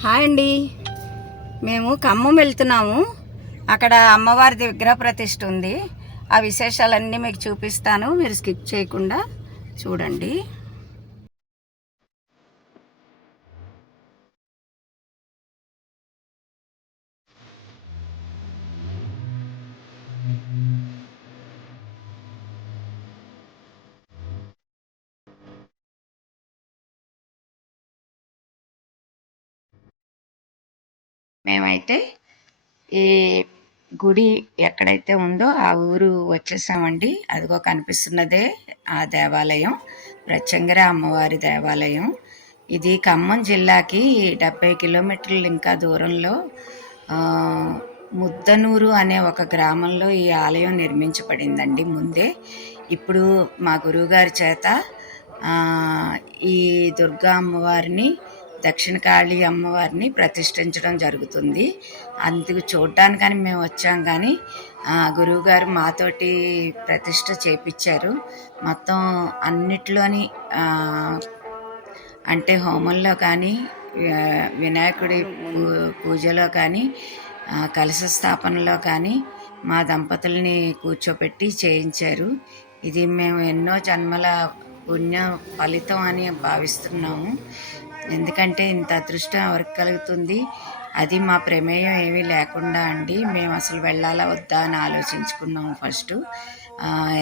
Hi అండి. మేము ఖమ్మం వెళ్తున్నాము. అక్కడ అమ్మవారిది విగ్రహ ప్రతిష్ఠ ఉంది. ఆ విశేషాలన్నీ మీకు చూపిస్తాను, మీరు స్కిప్ చేయకుండా చూడండి. మేమైతే ఈ గుడి ఎక్కడైతే ఉందో ఆ ఊరు వచ్చేసామండి. అదిగో కనిపిస్తున్నదే ఆ దేవాలయం, ప్రత్యంగర అమ్మవారి దేవాలయం. ఇది ఖమ్మం జిల్లాకి 70 కిలోమీటర్లు ఇంకా దూరంలో ముద్దనూరు అనే ఒక గ్రామంలో ఈ ఆలయం నిర్మించబడిందండి ముందే. ఇప్పుడు మా గురువుగారి చేత ఈ దుర్గా అమ్మవారిని, దక్షిణ కాళీ అమ్మవారిని ప్రతిష్ఠించడం జరుగుతుంది. అందుకు చూడ్డానికని మేము వచ్చాం, కానీ గురువుగారు మాతోటి ప్రతిష్ఠ చేపించారు. మొత్తం అన్నిట్లోని అంటే హోమంలో కానీ, వినాయకుడి పూజలో కానీ, కలశ స్థాపనలో కానీ మా దంపతుల్ని కూర్చోపెట్టి చేయించారు. ఇది మేము ఎన్నో జన్మల పుణ్య ఫలితం అని భావిస్తున్నాము. ఎందుకంటే ఇంత అదృష్టం ఎవరికి కలుగుతుంది? అది మా ప్రమేయం ఏమీ లేకుండా అండి. మేము అసలు వెళ్ళాలా వద్దా అని ఆలోచించుకున్నాము ఫస్ట్.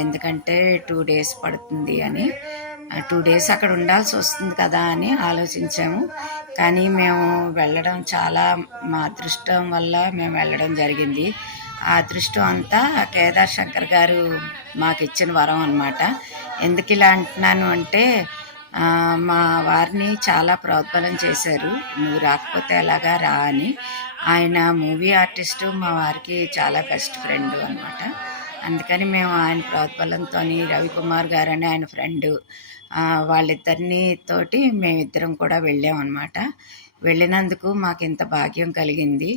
ఎందుకంటే 2 days పడుతుంది అని, 2 days అక్కడ ఉండాల్సి వస్తుంది కదా అని ఆలోచించాము. కానీ మేము వెళ్ళడం చాలా మా అదృష్టం వల్ల మేము వెళ్ళడం జరిగింది. ఆ అదృష్టం అంతా కేదార్ శంకర్ గారు మాకు ఇచ్చిన వరం అన్నమాట. ఎందుకు ఇలా అంటున్నాను అంటే, మా వారిని చాలా ప్రోద్బలం చేశారు, నువ్వు రాకపోతే ఎలాగా రా అని. ఆయన మూవీ ఆర్టిస్టు, మా వారికి చాలా బెస్ట్ ఫ్రెండ్ అనమాట. అందుకని మేము ఆయన ప్రోద్బలంతో, రవికుమార్ గారు అని ఆయన ఫ్రెండు, వాళ్ళిద్దరిని తోటి మేమిద్దరం కూడా వెళ్ళామన్నమాట. వెళ్ళినందుకు మాకు ఇంత భాగ్యం కలిగింది.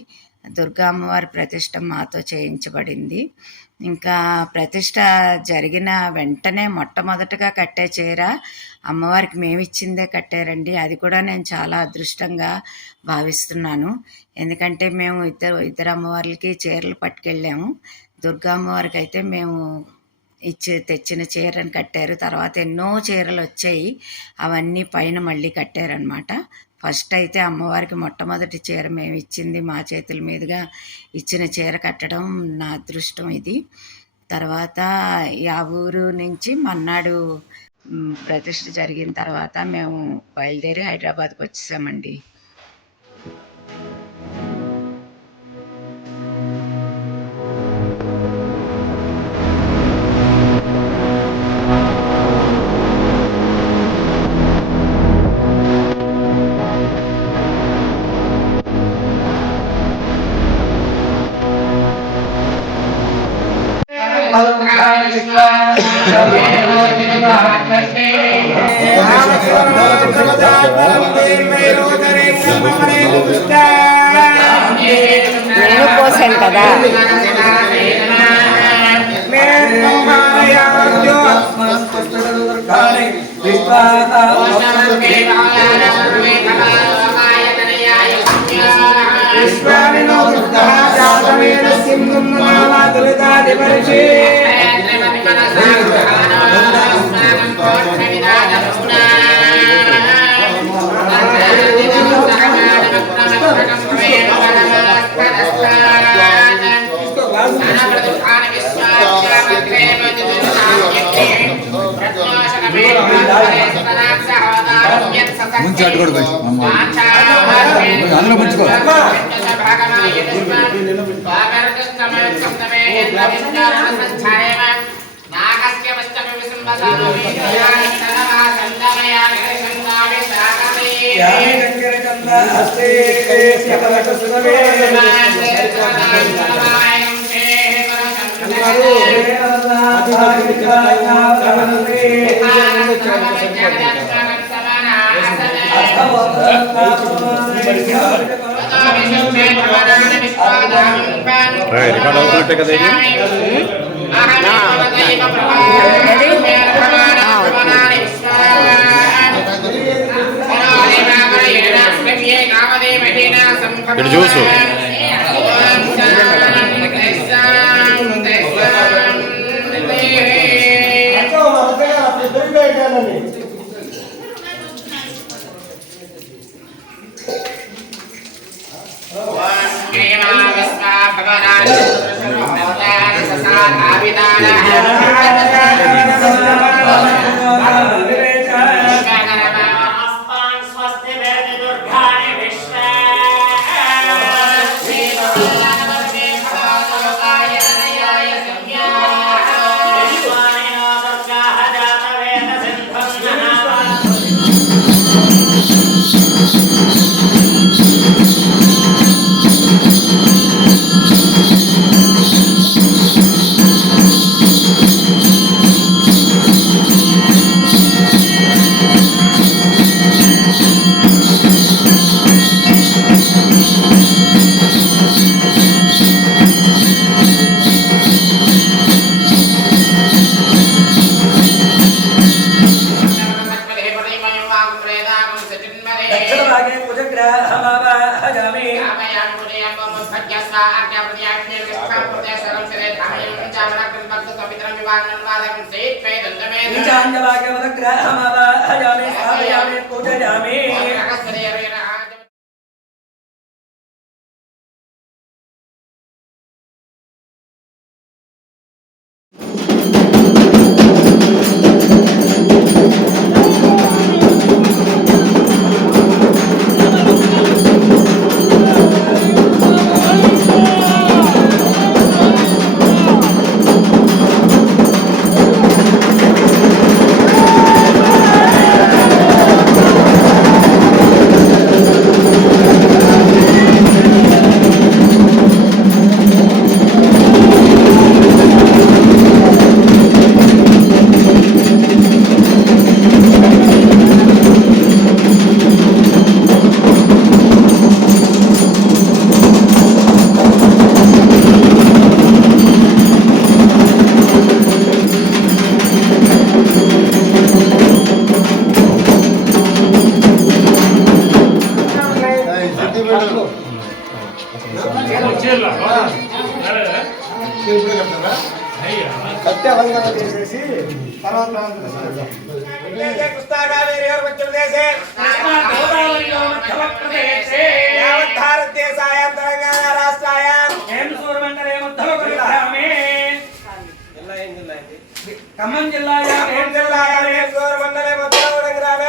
దుర్గా అమ్మవారి ప్రతిష్ఠ మాతో చేయించబడింది. ఇంకా ప్రతిష్ఠ జరిగిన వెంటనే మొట్టమొదటగా కట్టే చీర అమ్మవారికి మేమిచ్చిందే కట్టారండి. అది కూడా నేను చాలా అదృష్టంగా భావిస్తున్నాను. ఎందుకంటే మేము ఇద్దరు అమ్మవార్లకి చీరలు పట్టుకెళ్ళాము. దుర్గా అమ్మవారికి అయితే మేము తెచ్చిన చీరను కట్టారు. తర్వాత ఎన్నో చీరలు వచ్చాయి, అవన్నీ పైన మళ్ళీ కట్టారనమాట. ఫస్ట్ అయితే అమ్మవారికి మొట్టమొదటి చీర మేము ఇచ్చింది, మా చేతుల మీదుగా ఇచ్చిన చీర కట్టడం నా అదృష్టం ఇది. తర్వాత ఆ ఊరు నుంచి మన్నాడు ప్రతిష్ఠ జరిగిన తర్వాత మేము బయలుదేరి హైదరాబాద్కి వచ్చేసామండి. నేను పోసాను కదా. అందులో ముంచుకో రికార్డ్ అవుతున్నట్టే కదా ఇది. కామదేమహేన ఇటు చూసు కట్టి అలంకరణ చేసేసి తర్వాత ఖమ్మం జిల్లా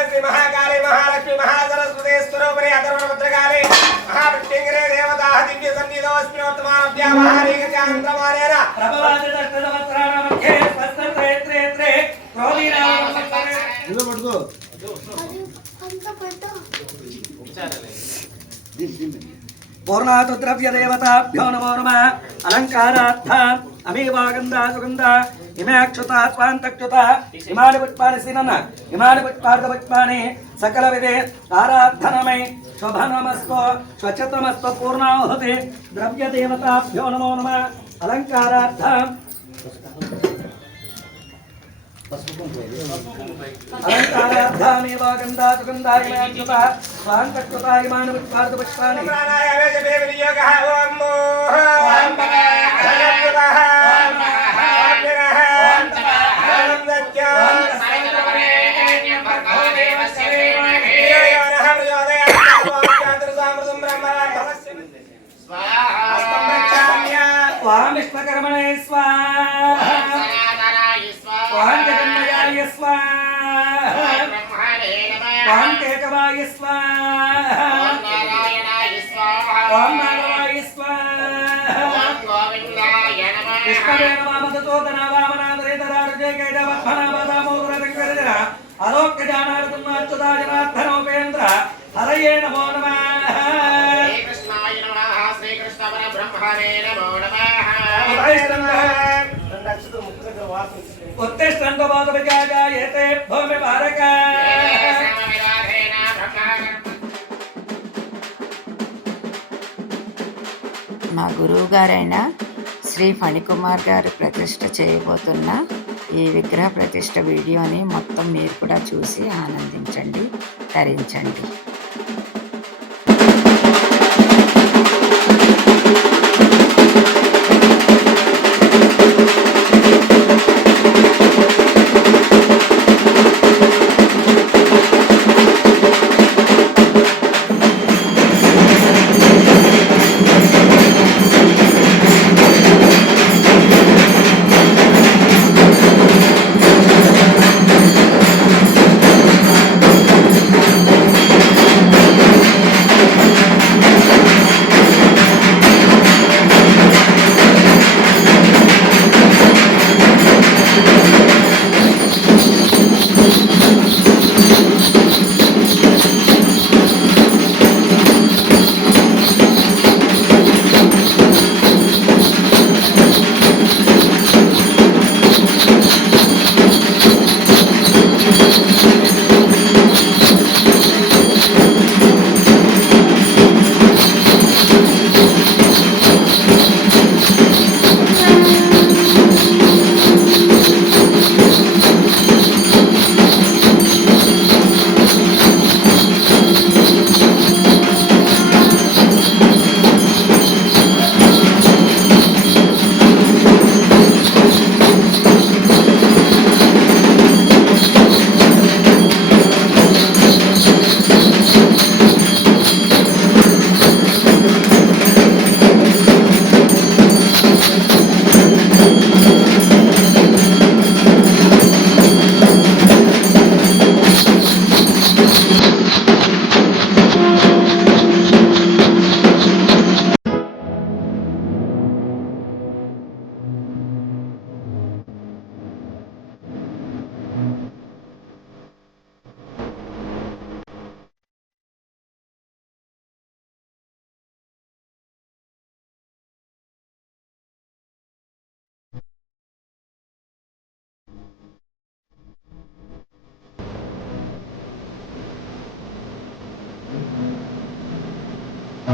శ్రీ మహాకాళి మహాలక్ష్మి మహాసరస్వతి స్వరూపిణి అధర్వణ భద్రకాళి మహాభృత్యంగిరే దేవతా దివ్య సన్నిధోస్మి వర్తమానభ్యా మహారీకాంతమానేన ప్రభవాది దత్తవత్రాణ మధ్యే స్వస్త్రే ఇదో పట్టుకో పూర్ణాతుద్రవ్య దేవతాభ్యో నమో నమః అలంకారార్థ అమీవాగంధా సుగంధ ఇమాక్షుతా స్వాంతక్షుతా ఇమాని పుష్పాని శ్రీనన్న ఇమాని పుష్పార్థపుష్పాని సకల విధే ఆరాధనమై శుభనమస్తో స్వచ్ఛతమస్తో పూర్ణాహుతి ద్రవ్య దేవతాభ్యో నమో నమః అలంకారార్థ అలంకారార్థామేవాగంధా సుగంధా ఇమాక్షుతా స్వాంతక్షుతా ఇమాని పుష్పార్థపుష్పాని విశ్వకర్మణే స్వాహా స్వాహ జగన్మయాయ స్వాహ స్వాహ కేశవాయ స్వాహ ఓం నారాయ స్వాహ విష్ణవే నమః మధుసూదన వామనాథరేతరారుజే కైటవత్మనాభదామోదరదంకరజన అలోక్యజానారతుమాచ్యుతా జనార్దనోపేంద్ర హరయే నమో నమః శ్రీకృష్ణాయ నమః శ్రీకృష్ణ పరబ్రహ్మణే నమో నమః ఉత్తిష్టంగోదవిజాయతే భూమి భారక మా గురువు గారైన శ్రీ ఫణికుమార్ గారు ప్రతిష్ఠ చేయబోతున్న ఈ విగ్రహ ప్రతిష్ఠ వీడియోని మొత్తం మీరు కూడా చూసి ఆనందించండి, తరించండి.